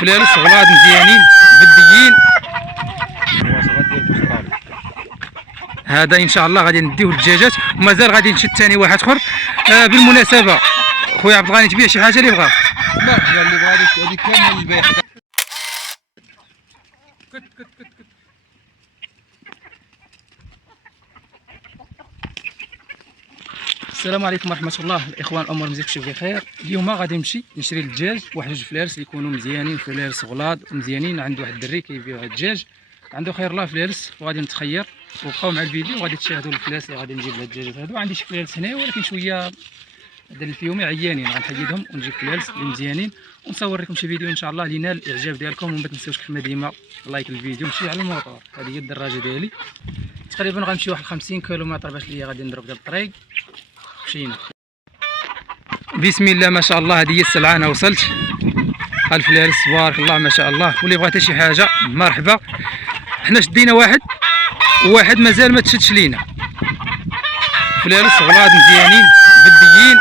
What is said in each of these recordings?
فلالس غلاض مزيانين بديين. المواصفات ديال استراليا. هذا ان شاء الله غادي نديوه للدجاجات، ومازال غادي نشد ثاني واحد اخر. بالمناسبه خويا عبد الغني تبيع شي حاجه اللي بغا؟ لا اللي بغا هذيك كامل البيع. السلام عليكم ورحمه الله الاخوان، الامور مزيان كلشي بخير. اليوم غادي نمشي نشري الدجاج، واحد جوج فلارس اللي يكونوا مزيانين، فلارس غلاض مزيانين. عند واحد الدري كيبيع الدجاج، عنده خير الله فلارس، وغادي نتخير. وبقاو مع الفيديو وغادي تشاهدوا الفلارس اللي غادي نجيب لهاد الدجاجات هادو. عندي شي فلارس هنا ولكن شويه ديال الفيومي عيانين، غنحيدهم ونجيب فلارس اللي مزيانين ونصور لكم شي فيديو ان شاء الله اللي ينال الاعجاب ديالكم. وما تنساوش كما ديما لايك الفيديو. نمشي على الموطور، هذه هي الدراجه ديالي. تقريبا غنمشي واحد 50 كيلومتر باش ليا غادي نضرب ديال الطريق. مشينا بسم الله ما شاء الله. هذه هي السلعه، انا وصلت. الفلارس تبارك الله ما شاء الله. واللي بغى حتى شي حاجه مرحبا. حنا شدينا واحد مازال ما تشدش لينا. فلارس غلاض مزيانين بديين.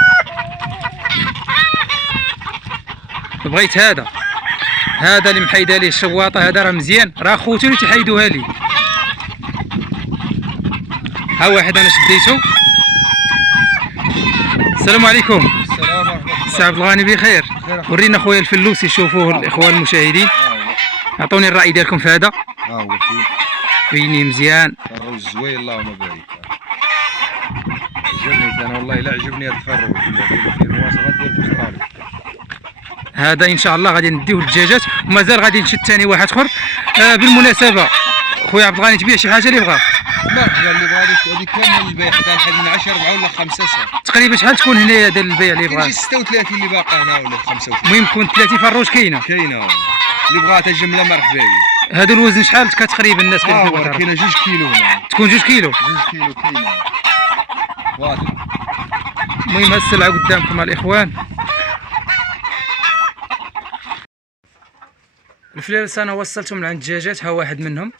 بغيت هذا اللي محيدها ليه الشواطه، هذا راه مزيان، راه خوتو اللي تحيدوها لي. ها واحد انا شديته. السلام عليكم. السلام ورحمه الله. سي عبد الغني بخير؟ ورينا خويا الفلوس يشوفوه الاخوان المشاهدين. اعطوني الراي ديالكم في هذا. هو فين فيني مزيان، الفروج زوين اللهم بارك. عجبني انا والله، لا عجبني هذا الفروج فيه المواصفات ديال استراليا. هذا ان شاء الله غادي نديوه للدجاجات، ومازال غادي نشد ثاني واحد اخر. بالمناسبه خويا عبد الغني تبيع شي حاجه اللي بغا؟ لا اللي بغا هذيك كامل البيع، حتى لحد من 10 4 ولا 5 ساعات تقريبا شحال تكون هنايا ديال البيع اللي بغا؟ كاين 36 اللي باقا هنا ولا 35. المهم تكون 30 فروج كاينه اللي بغا حتى جمله مرحبا به. هادو الوزن شحال تقريبا الناس كتبغي تعرف؟ كاينه 2 كيلو هنا. تكون 2 كيلو. 2 كيلو كاينه واضح. المهم هاد السلعه قدامكم الاخوان. الفلارس انا وصلتهم لعند الدجاجات، ها واحد منهم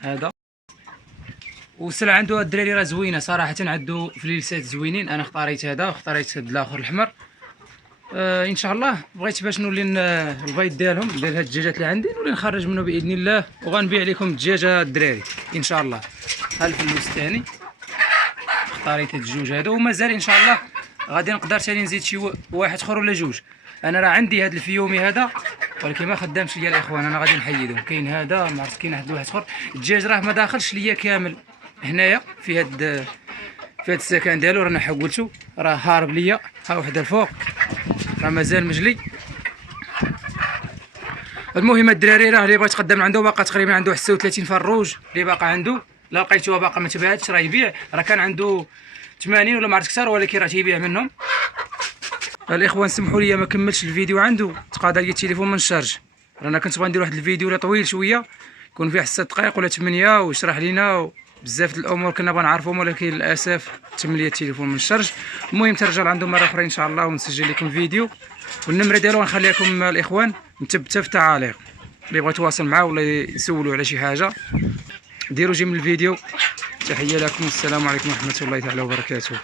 هذا. والسلعه عنده الدراري راه زوينه صراحه، عنده فليسات زوينين. انا اختاريت هذا واختاريت هذا الاخر الاحمر. ان شاء الله بغيت باش نولي البيض ديالهم ديال هاد الدجاجات اللي عندي نولي نخرج منه باذن الله، وغنبيع لكم الدجاجه الدراري ان شاء الله. ها الفلوس الثاني اختاريت هاد الجوج هادو، ومازال ان شاء الله غادي نقدر ثاني نزيد شي واحد اخر ولا جوج. انا راه عندي هاد الفيومي هذا ولكن ما خدامش ليا الاخوان، انا غادي نحيدهم. كاين هذا ما عرفت، كاين واحد اخر. الدجاج راه ما داخلش ليا كامل هنايا في هاد السكن ديالو، رانا حولته راه هارب ليا. ها وحده الفوق راه مازال مجلي. المهم الدراري راه اللي بغى يتقدم عنده باقا تقريبا عنده 36 فروج اللي باقا عنده. لا لقيتوها باقا ما تباعتش راه يبيع. راه كان عنده 80 ولا ما عرفت كثر، ولكن راه تيبيع منهم. الاخوان سمحوا لي ما كملتش الفيديو عنده، تقاضى لي التليفون من الشارج. رانا كنت بغا ندير واحد الفيديو اللي طويل شويه يكون فيه 6 دقائق ولا 8 ويشرح لينا بزاف د الامور كنا بغا نعرفهم، ولكن للاسف تم لي التليفون من الشارج. المهم ترجع عنده مره اخرى ان شاء الله ونسجل لكم فيديو، والنمره ديالو غنخليها لكم الاخوان مثبته في التعاليق. اللي بغى يتواصل معاه ولا يسولوا على شي حاجه ديروا جيم الفيديو. تحيه لكم، السلام عليكم ورحمه الله تعالى وبركاته.